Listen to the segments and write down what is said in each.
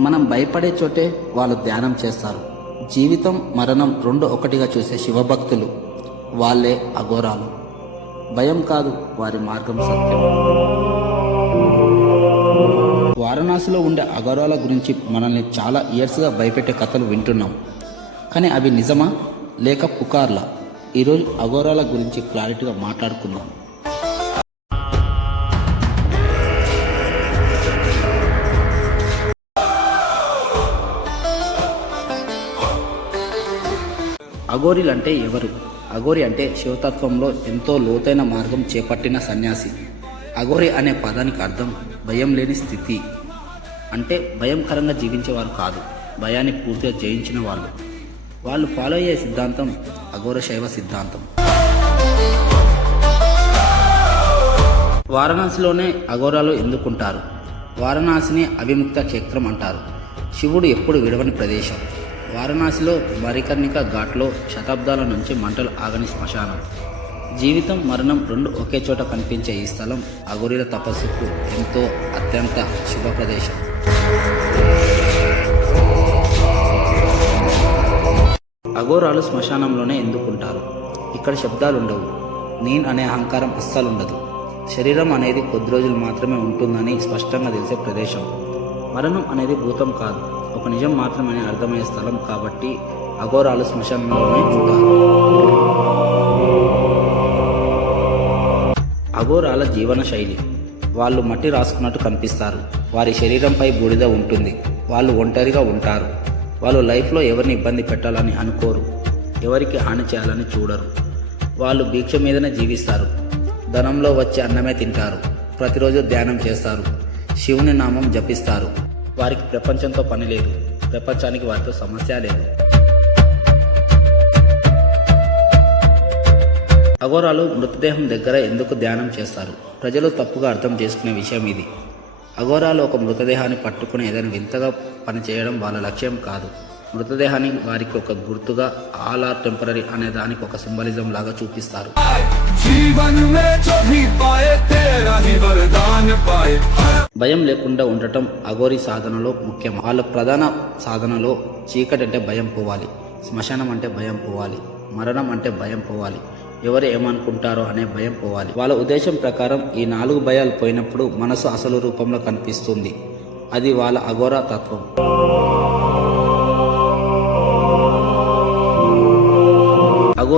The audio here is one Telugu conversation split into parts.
మనం భయపడే చోటే వాళ్ళు ధ్యానం చేస్తారు. జీవితం మరణం రెండు ఒకటిగా చూసే శివభక్తులు. వాళ్ళే అఘోరాలు. భయం కాదు వారి మార్గం సత్యం. వారణాసిలో ఉండే అఘోరాల గురించి మనల్ని చాలా ఇయర్స్గా భయపెట్టే కథలు వింటున్నాం. కానీ అవి నిజమా? లేక పుకార్లా? ఈరోజు అఘోరాల గురించి క్లారిటీగా మాట్లాడుకుందాం. అఘోరిలు అంటే ఎవరు? అఘోరి అంటే శివతత్వంలో ఎంతో లోతైన మార్గం చేపట్టిన సన్యాసి. అఘోరి అనే పదానికి అర్థం భయం లేని స్థితి. అంటే భయంకరంగా జీవించేవారు కాదు. భయాన్ని పూర్తిగా జయించిన వాళ్ళు. వాళ్ళు ఫాలో అయ్యే సిద్ధాంతం అఘోర శైవ సిద్ధాంతం. వారణాసిలోనే అఘోరాలు ఎందుకుంటారు? వారణాసిని అవిముక్త క్షేత్రం అంటారు. శివుడు ఎప్పుడు విడవని ప్రదేశం. వారణాసిలో మరికర్ణిక ఘాట్లో శతాబ్దాల నుంచి మంటలు ఆగని శ్మశానం. జీవితం మరణం రెండు ఒకే చోట కనిపించే ఈ స్థలం అఘోరీల తపస్సుకు ఎంతో అత్యంత శుభ ప్రదేశం. అఘోరాలు శ్మశానంలోనే ఎందుకుంటారు? ఇక్కడ శబ్దాలు ఉండవు నేను అనే అహంకారం అస్సలు ఉండదు శరీరం అనేది కొద్ది రోజులు మాత్రమే ఉంటుందని స్పష్టంగా తెలిసే ప్రదేశం. మరణం అనేది భూతం కాదు. ఒక నిజం మాత్రమే అర్థమయ్యే స్థలం కాబట్టి అఘోరాలు శ్మశానంలోనే ఉంటారు. అఘోరాల జీవన శైలి. వాళ్ళు మట్టి రాసుకున్నట్టు కనిపిస్తారు. వారి శరీరంపై బూడిద ఉంటుంది. వాళ్ళు ఒంటరిగా ఉంటారు. వాళ్ళు లైఫ్లో ఎవరిని ఇబ్బంది పెట్టాలని అనుకోరు. ఎవరికి హాని చేయాలని చూడరు. వాళ్ళు భిక్ష మీదనే జీవిస్తారు. ధనంలో వచ్చే అన్నమే తింటారు. ప్రతిరోజు ధ్యానం చేస్తారు. శివుని నామం జపిస్తారు. వారికి ప్రపంచంతో పని లేదు. ప్రపంచానికి వారితో సమస్య లేదు. అఘోరాలు మృతదేహం దగ్గర ఎందుకు ధ్యానం చేస్తారు? ప్రజలు తప్పుగా అర్థం చేసుకునే విషయం ఇది. అఘోరాలు ఒక మృతదేహాన్ని పట్టుకుని ఏదైనా వింతగా పనిచేయడం వాళ్ళ లక్ష్యం కాదు. మృతదేహాన్ని వారికి ఒక గుర్తుగా ఆల్ ఆర్ టెంపరీ అనే దానికి ఒక సింబలిజం లాగా చూపిస్తారు. భయం లేకుండా ఉండటం అఘోరి సాధనలో ముఖ్యం. వాళ్ళ ప్రధాన సాధనలో చీకటి అంటే భయం పోవాలి. శ్మశానం అంటే భయం పోవాలి. మరణం అంటే భయం పోవాలి. ఎవరు ఏమనుకుంటారో అనే భయం పోవాలి. వాళ్ళ ఉద్దేశం ప్రకారం ఈ నాలుగు భయాలు పోయినప్పుడు మనసు అసలు రూపంలో కనిపిస్తుంది. అది వాళ్ళ అఘోర తత్వం.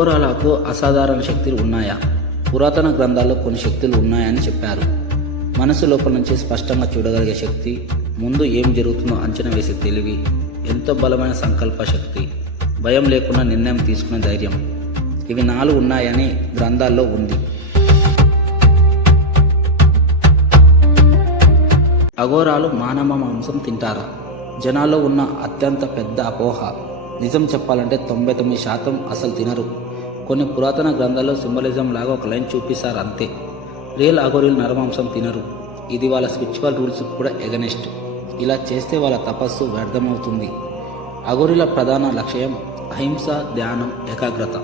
అఘోరాలకు అసాధారణ శక్తులు ఉన్నాయా? పురాతన గ్రంథాల్లో కొన్ని శక్తులు ఉన్నాయని చెప్పారు. మనసు లోపల నుంచి స్పష్టంగా చూడగలిగే శక్తి ముందు ఏం జరుగుతుందో అంచనా వేసే తెలివి ఎంతో బలమైన సంకల్ప శక్తి భయం లేకుండా నిర్ణయం తీసుకునే ధైర్యం. ఇవి నాలుగు ఉన్నాయని గ్రంథాల్లో ఉంది. అఘోరాలు మానవ మాంసం తింటారా. జనాల్లో ఉన్న అత్యంత పెద్ద అపోహ. నిజం చెప్పాలంటే తొంభై తొమ్మిది శాతం అసలు తినరు. కొన్ని పురాతన గ్రంథాల్లో సింబలిజం లాగా ఒక లైన్ చూపిస్తారు అంతే. రియల్ అఘోరీలు నరమాంసం తినరు. ఇది వాళ్ళ స్పిరిచువల్ రూల్స్ కూడా ఎగనెస్ట్. ఇలా చేస్తే వాళ్ళ తపస్సు వ్యర్థమవుతుంది. అఘోరీల ప్రధాన లక్ష్యం అహింస ధ్యానం ఏకాగ్రత.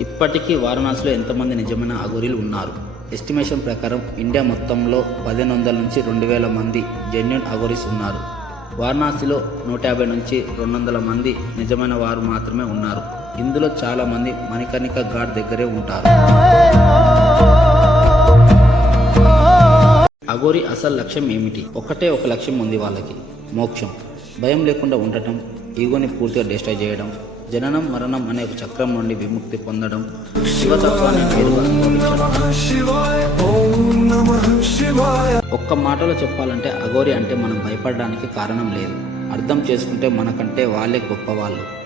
ఇప్పటికీ వారణాసిలో ఎంతమంది నిజమైన అఘోరీలు ఉన్నారు? ఎస్టిమేషన్ ప్రకారం ఇండియా మొత్తంలో పదిహేను వందల నుంచి రెండు వేల మంది జెన్యున్ అఘోరీస్ ఉన్నారు. వారణాసిలో నూట యాభై నుంచి రెండు వందల మంది నిజమైన వారు మాత్రమే ఉన్నారు. ఇందులో చాలా మంది మణికర్ణిక ఘాట్ దగ్గరే ఉంటారు. అఘోరి అసలు లక్ష్యం ఏమిటి? ఒకటే ఒక లక్ష్యం ఉంది వాళ్ళకి మోక్షం. భయం లేకుండా ఉండటం ఈగోని పూర్తిగా డిస్ట్రాయ్ చేయడం జననం మరణం అనే ఒక చక్రం నుండి విముక్తి పొందడం శివతత్వాన్ని ఒక్క మాటలో చెప్పాలంటే అఘోరి అంటే మనం భయపడడానికి కారణం లేదు. అర్థం చేసుకుంటే మనకంటే వాళ్ళే గొప్పవాళ్ళు.